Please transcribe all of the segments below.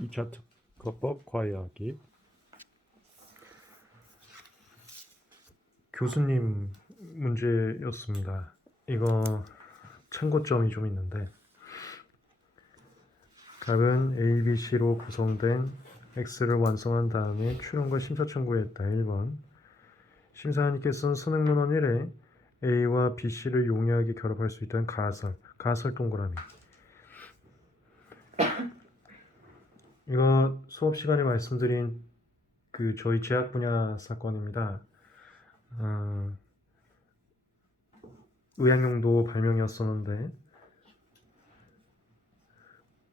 2차 특허법 과외하기 교수님 문제였습니다. 이거 참고점이 좀 있는데 답은 A, B, C로 구성된 X를 완성한 다음에 출원과 심사 청구했다. 1번 심사위원님께서는 선행문헌 1에 A와 B, C를 용이하게 결합할 수 있다는 가설, 가설 동그라미 이거 수업 시간에 말씀드린 그 저희 제약 분야 사건입니다. 어, 의학용도 발명이었었는데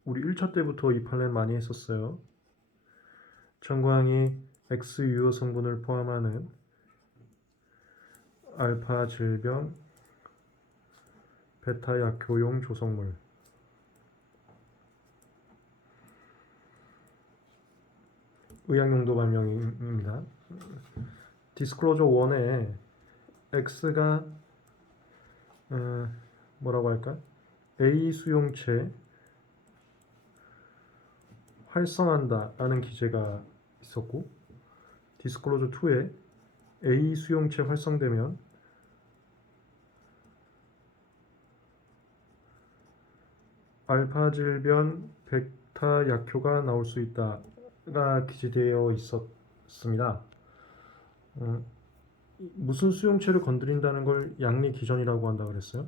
우리 1차 때부터 이 판례 많이 했었어요. 청구항이 X 유효 성분을 포함하는 알파 질병 베타 약효용 조성물 의학용도 발명입니다. 디스클로저 1에 X가 어, 뭐라고 할까? A 수용체 활성한다라는 기재가 있었고 디스클로저 2에 A 수용체 활성되면 알파 질변 베타 약효가 나올 수 있다 가 기재되어 있었습니다. 어, 무슨 수용체를 건드린다는 걸 양리 기전이라고 한다 그랬어요.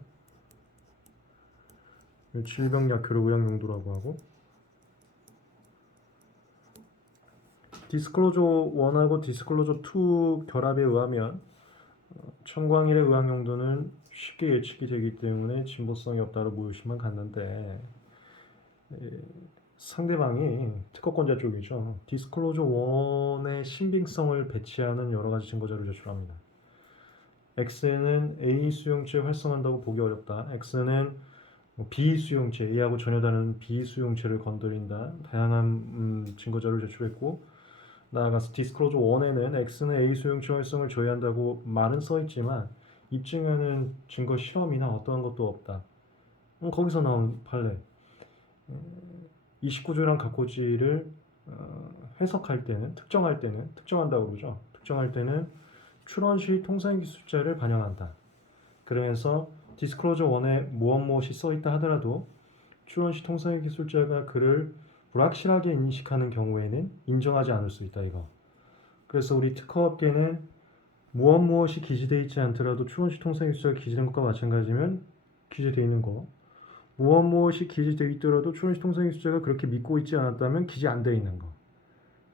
질병 약효를 의학 용도라고 하고 디스클로저 1하고 디스클로저 2 결합에 의하면 어, 청광일의 의학 용도는 쉽게 예측이 되기 때문에 진보성이 없다로 모의심만 갔는데 에, 상대방이 특허권자 쪽이죠. 디스클로저 1의 신빙성을 배치하는 여러 가지 증거 자료를 제출합니다. X는 A 수용체 활성한다고 보기 어렵다. X는 뭐 B 수용체, A하고 전혀 다른 B 수용체를 건드린다. 다양한 음, 증거 자료를 제출했고 나아가서 디스클로저 1에는 X는 A 수용체 활성을 저해한다고 말은 써 있지만 입증하는 증거 실험이나 어떠한 것도 없다. 음, 거기서 나온 판례. 29조랑 각고지를 어, 해석할 때는 특정할 때는 특정한다고 그러죠. 특정할 때는 출원 시 통상 기술자를 반영한다. 그러면서 디스클로저 1에 무엇 무엇이 써 있다 하더라도 출원 시 통상 기술자가 그를 불확실하게 인식하는 경우에는 인정하지 않을 수 있다 이거. 그래서 우리 특허업계는 무엇 무엇이 기재되어 있지 않더라도 출원 시 통상 기술자가 기재된 것과 마찬가지면 기재되어 있는 거. 무엇 무엇이 기재되어 있더라도 출원시 통상기술자가 그렇게 믿고 있지 않았다면 기재 안 되어 있는 거.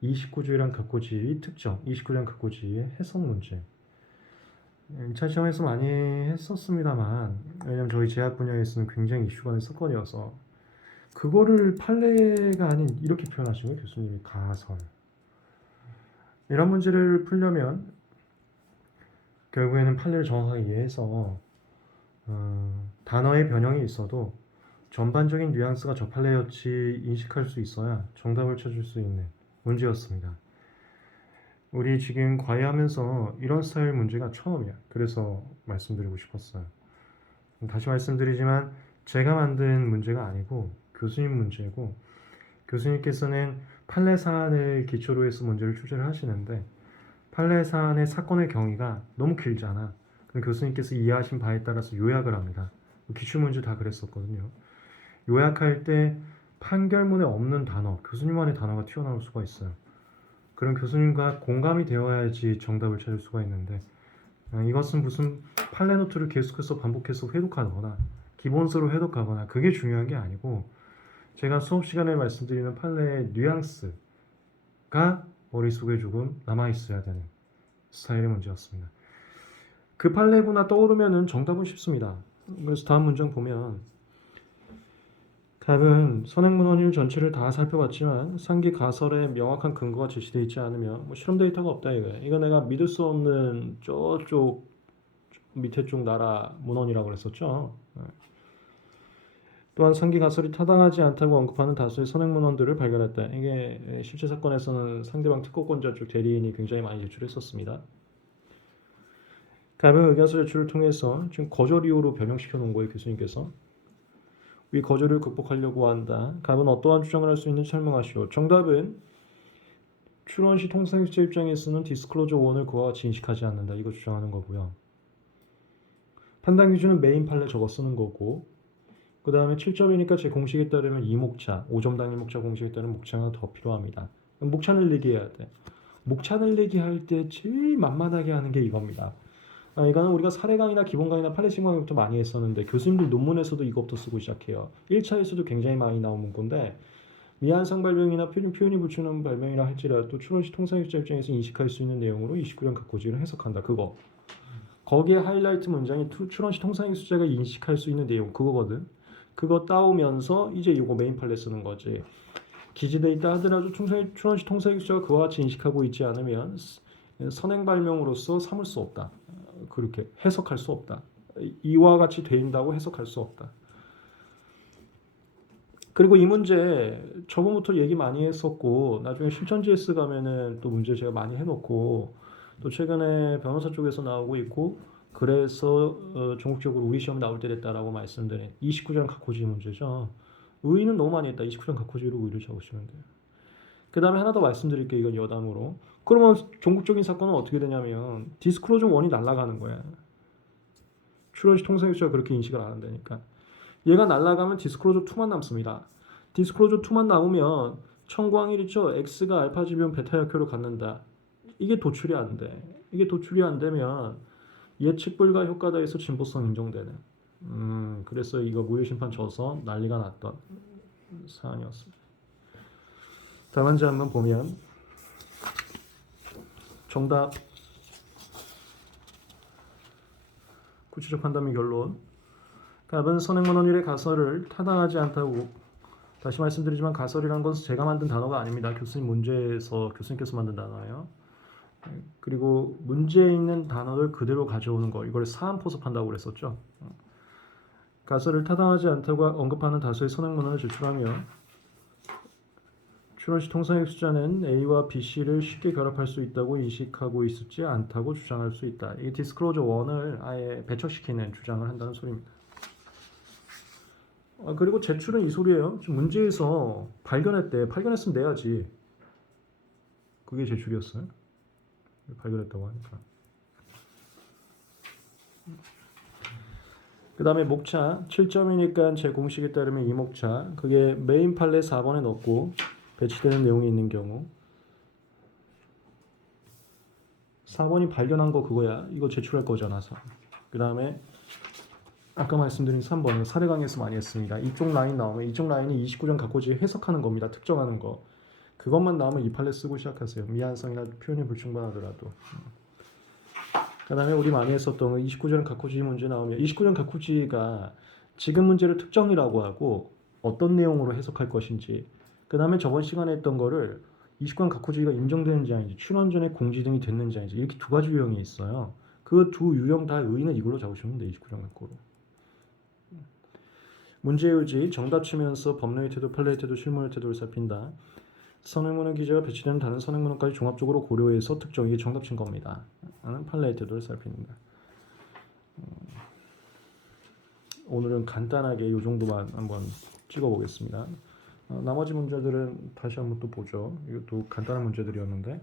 29조이랑 각고지의 특정, 29조랑 각고지의 해석 문제. 2차 시험에서 많이 했었습니다만 왜냐면 저희 제약 분야에서는 굉장히 이슈가 된 사건이어서 그거를 판례가 아닌 이렇게 표현하신 거예요 교수님이 가설 이런 문제를 풀려면 결국에는 판례를 정확하게 이해해서 어, 단어의 변형이 있어도 전반적인 뉘앙스가 저 판례였지 인식할 수 있어야 정답을 찾을 수 있는 문제였습니다. 우리 지금 과외하면서 이런 스타일 문제가 처음이야. 그래서 말씀드리고 싶었어요. 다시 말씀드리지만 제가 만든 문제가 아니고 교수님 문제고 교수님께서는 판례 사안을 기초로 해서 문제를 출제를 하시는데 판례 사안의 사건의 경위가 너무 길잖아. 그럼 교수님께서 이해하신 바에 따라서 요약을 합니다. 기출 문제 다 그랬었거든요. 요약할 때 판결문에 없는 단어, 교수님만의 단어가 튀어나올 수가 있어요. 그럼 교수님과 공감이 되어야지 정답을 찾을 수가 있는데 아, 이것은 무슨 판례 노트를 계속해서 반복해서 회독하거나 기본서로 회독하거나 그게 중요한 게 아니고 제가 수업 시간에 말씀드리는 판례의 뉘앙스가 머릿속에 조금 남아 있어야 되는 스타일의 문제였습니다. 그 판례구나 떠오르면은 정답은 쉽습니다. 그래서 다음 문장 보면 답은 선행문헌 1 전체를 다 살펴봤지만 상기 가설에 명확한 근거가 제시되어 있지 않으며 뭐 실험 데이터가 없다 이거야. 이거 내가 믿을 수 없는 저쪽 밑에 쪽 나라 문헌이라고 그랬었죠. 네. 또한 상기 가설이 타당하지 않다고 언급하는 다수의 선행문헌들을 발견했다. 이게 실제 사건에서는 상대방 특허권자 쪽 대리인이 굉장히 많이 제출했었습니다. 답은 의견서 제출을 통해서 지금 거절 이유로 변형시켜 놓은 거예요 교수님께서. 위 거절을 극복하려고 한다. 갑은 어떠한 주장을 할 수 있는지 설명하시오. 정답은 출원 시 통상일자 입장에서는 디스클로저 1을 그와 같이 인식하지 않는다. 이거 주장하는 거고요. 판단 기준은 메인 판례 저거 쓰는 거고 그 다음에 7점이니까 제 공식에 따르면 이목차 5점 단위 목차 공식에 따르면 목차가 더 필요합니다. 목차 늘리기 해야 돼. 목차 늘리기 할 때 제일 만만하게 하는 게 이겁니다. 아, 이거는 우리가 사례 강의나 기본 강의나 팔레신 강의부터 많이 했었는데 교수님들 논문에서도 이것부터 쓰고 시작해요. 1차에서도 굉장히 많이 나온 문구인데 미안성 발명이나 표현, 표현이 붙이는 발명이라 할지라도 출원시 통상일자 입장에서 인식할 수 있는 내용으로 29년 각고지를 해석한다. 그거. 거기에 하이라이트 문장이 투- 출원시 통상일수자가 인식할 수 있는 내용 그거거든. 그거 따오면서 이제 이거 메인 판례 쓰는 거지. 기재돼 있다 하더라도 출원시 통상일수자가 그와 같이 인식하고 있지 않으면 스- 선행 발명으로서 삼을 수 없다. 그렇게 해석할 수 없다. 이와 같이 된다고 해석할 수 없다. 그리고 이 문제 저번부터 얘기 많이 했었고 나중에 실전 GS 가면은 또 문제 제가 많이 해놓고 또 최근에 변호사 쪽에서 나오고 있고 그래서 어, 전국적으로 우리 시험 나올 때 됐다라고 말씀드린 29장 각호지 문제죠. 의의는 너무 많이 했다. 29장 각호지로 의의를 잡으시면 돼요. 그 다음에 하나 더 말씀드릴게요. 이건 여담으로. 그러면 전국적인 사건은 어떻게 되냐면 디스크로즈 1이 날아가는 거야. 출원시 통상일수가 그렇게 인식을 안 한다니까. 얘가 날아가면 디스크로즈 2만 남습니다. 디스크로즈 2만 남으면 청광일 있죠. X가 알파 지변 베타 역효로 갖는다. 이게 도출이 안 돼. 이게 도출이 안 되면 예측 불가 효과다에서 진보성 인정되는. 음, 그래서 이거 무효 심판 져서 난리가 났던 사안이었습니다. 문제 한번 보면 정답 구체적 판단 및 결론 갑은 선행문헌일의 가설을 타당하지 않다고 다시 말씀드리지만 가설이란 것은 제가 만든 단어가 아닙니다. 교수님 문제에서 교수님께서 만든 단어예요. 그리고 문제에 있는 단어를 그대로 가져오는 거 이걸 사안 포섭한다고 그랬었죠. 가설을 타당하지 않다고 언급하는 다수의 선행문헌을 제출하며 출원시 통상액 숫자는 A와 B, C를 쉽게 결합할 수 있다고 인식하고 있지 않다고 주장할 수 있다. 이 디스크로저 1을 아예 배척시키는 주장을 한다는 소리입니다. 아, 그리고 제출은 이 소리예요. 문제에서 발견했대. 발견했으면 내야지. 그게 제출이었어요. 발견했다고 하니까. 그 다음에 목차 7점이니까 제 공식에 따르면 이 목차 그게 메인 판례 4번에 넣고 배치되는 내용이 있는 경우. 4번이 발견한 거 그거야. 이거 제출할 거잖아 그 다음에 아까 말씀드린 3번은 사례 강의에서 많이 했습니다. 이쪽 라인 나오면 이쪽 라인이 29점 갖고지 해석하는 겁니다. 특정하는 거. 그것만 나오면 이 판례 쓰고 시작하세요. 미안성이나 표현이 불충분하더라도. 그 다음에 우리 많이 했었던 29점 각호지 문제 나오면 29점 각호지가 지금 문제를 특정이라고 하고 어떤 내용으로 해석할 것인지 그 다음에 저번 시간에 했던 거를 29점 각호지가 인정되는지 아닌지 출원 전에 공지 등이 됐는지 아닌지 이렇게 두 가지 유형이 있어요 그 두 유형 다 의의는 이걸로 잡으시면 돼요 29점 각호로 문제의지 정답 치면서 법률의 태도, 판례의 태도, 실무의 태도를 살핀다 선행문헌 기재가 배치되는 다른 선행문헌까지 종합적으로 고려해서 특정 이게 정답 친 겁니다. 판례의 태도를 살핍니다. 음, 오늘은 간단하게 이 정도만 한번 찍어보겠습니다. 어, 나머지 문제들은 다시 한번 또 보죠. 이것도 간단한 문제들이었는데